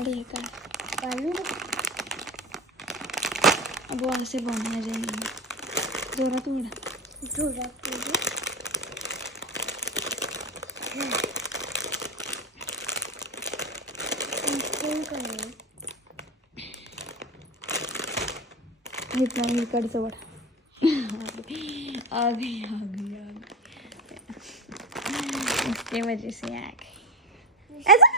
गाड़ी है का बालू वो ऐसे बम आ जाएंगे जोरात उड़ा जोरात उडू. कोण करेल? इकडचं वड आ गई आ गई आ गई. इतके मजे से आ गई. ऐसा